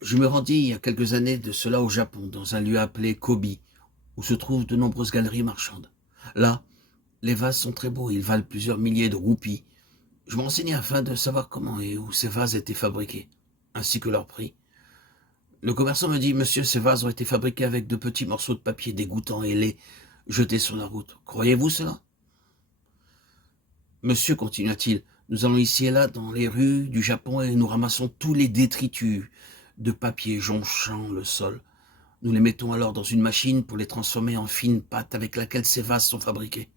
Je me rendis il y a quelques années de cela au Japon, dans un lieu appelé Kobe, où se trouvent de nombreuses galeries marchandes. Là, les vases sont très beaux, ils valent plusieurs milliers de roupies. Je me renseignais afin de savoir comment et où ces vases étaient fabriqués, ainsi que leur prix. Le commerçant me dit, monsieur, ces vases ont été fabriqués avec de petits morceaux de papier dégoûtants et laids jetés sur la route. Croyez-vous cela? Monsieur, continua-t-il, nous allons ici et là dans les rues du Japon et nous ramassons tous les détritus de papier jonchant le sol. Nous les mettons alors dans une machine pour les transformer en fine pâte avec laquelle ces vases sont fabriqués.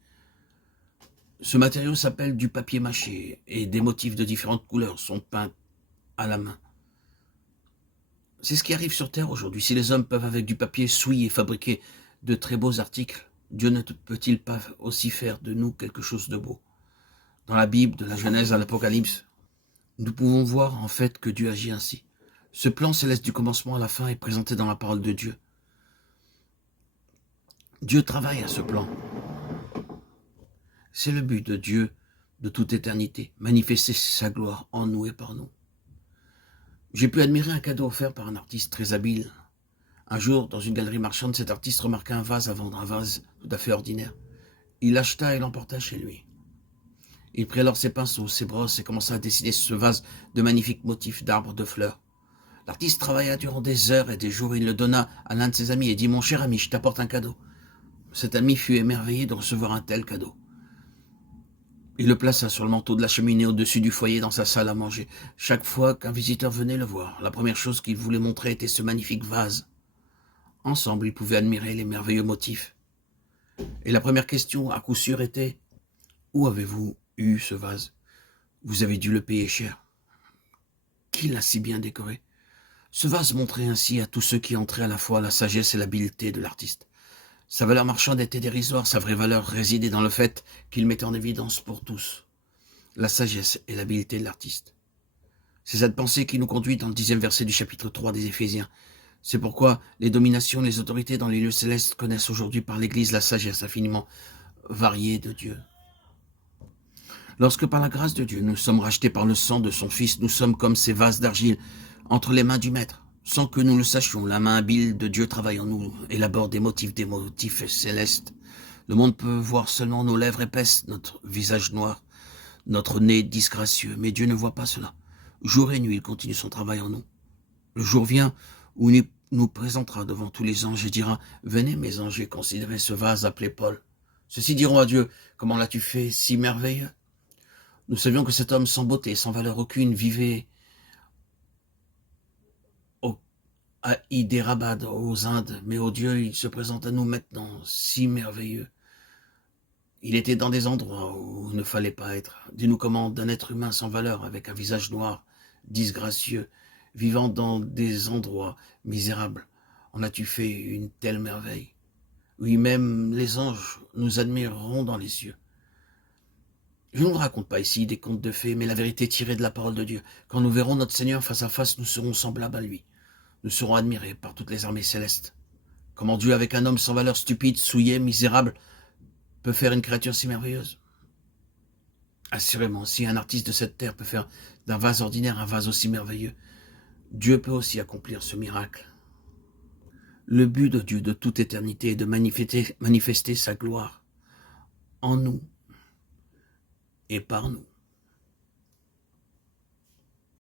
Ce matériau s'appelle du papier mâché et des motifs de différentes couleurs sont peints à la main. C'est ce qui arrive sur Terre aujourd'hui. Si les hommes peuvent avec du papier souiller fabriquer de très beaux articles, Dieu ne peut-il pas aussi faire de nous quelque chose de beau? Dans la Bible, de la Genèse à l'Apocalypse, nous pouvons voir en fait que Dieu agit ainsi. Ce plan céleste du commencement à la fin est présenté dans la parole de Dieu. Dieu travaille à ce plan. C'est le but de Dieu de toute éternité, manifester sa gloire en nous et par nous. J'ai pu admirer un cadeau offert par un artiste très habile. Un jour, dans une galerie marchande, cet artiste remarqua un vase à vendre, un vase tout à fait ordinaire. Il l'acheta et l'emporta chez lui. Il prit alors ses pinceaux, ses brosses et commença à dessiner sur ce vase de magnifiques motifs d'arbres, de fleurs. L'artiste travailla durant des heures et des jours. Il le donna à l'un de ses amis et dit « Mon cher ami, je t'apporte un cadeau. » Cet ami fut émerveillé de recevoir un tel cadeau. Il le plaça sur le manteau de la cheminée au-dessus du foyer dans sa salle à manger. Chaque fois qu'un visiteur venait le voir, la première chose qu'il voulait montrer était ce magnifique vase. Ensemble, ils pouvaient admirer les merveilleux motifs. Et la première question, à coup sûr, était « Où avez-vous eu ce vase? Vous avez dû le payer cher. Qui l'a si bien décoré ?» Ce vase montrait ainsi à tous ceux qui entraient à la fois la sagesse et l'habileté de l'artiste. Sa valeur marchande était dérisoire, sa vraie valeur résidait dans le fait qu'il mettait en évidence pour tous la sagesse et l'habileté de l'artiste. C'est cette pensée qui nous conduit dans le 10e verset du chapitre 3 des Éphésiens. C'est pourquoi les dominations, les autorités dans les lieux célestes connaissent aujourd'hui par l'Église la sagesse infiniment variée de Dieu. Lorsque par la grâce de Dieu nous sommes rachetés par le sang de son Fils, nous sommes comme ces vases d'argile entre les mains du Maître. Sans que nous le sachions, la main habile de Dieu travaille en nous, élabore des motifs célestes. Le monde peut voir seulement nos lèvres épaisses, notre visage noir, notre nez disgracieux, mais Dieu ne voit pas cela. Jour et nuit, il continue son travail en nous. Le jour vient où il nous présentera devant tous les anges et dira « Venez mes anges et considérez ce vase appelé Paul. » Ceux-ci diront à Dieu « Comment l'as-tu fait si merveilleux ?» Nous savions que cet homme sans beauté, sans valeur aucune, vivait à Hyderabad, aux Indes, mais oh Dieu, il se présente à nous maintenant, si merveilleux. Il était dans des endroits où il ne fallait pas être. Dis-nous comment d'un être humain sans valeur, avec un visage noir, disgracieux, vivant dans des endroits misérables, en as-tu fait une telle merveille? Oui, même les anges nous admireront dans les cieux. Je ne vous raconte pas ici des contes de fées, mais la vérité tirée de la parole de Dieu. Quand nous verrons notre Seigneur face à face, nous serons semblables à lui. Nous serons admirés par toutes les armées célestes. Comment Dieu, avec un homme sans valeur, stupide, souillé, misérable, peut faire une créature si merveilleuse? Assurément, si un artiste de cette terre peut faire d'un vase ordinaire un vase aussi merveilleux, Dieu peut aussi accomplir ce miracle. Le but de Dieu de toute éternité est de manifester sa gloire en nous et par nous.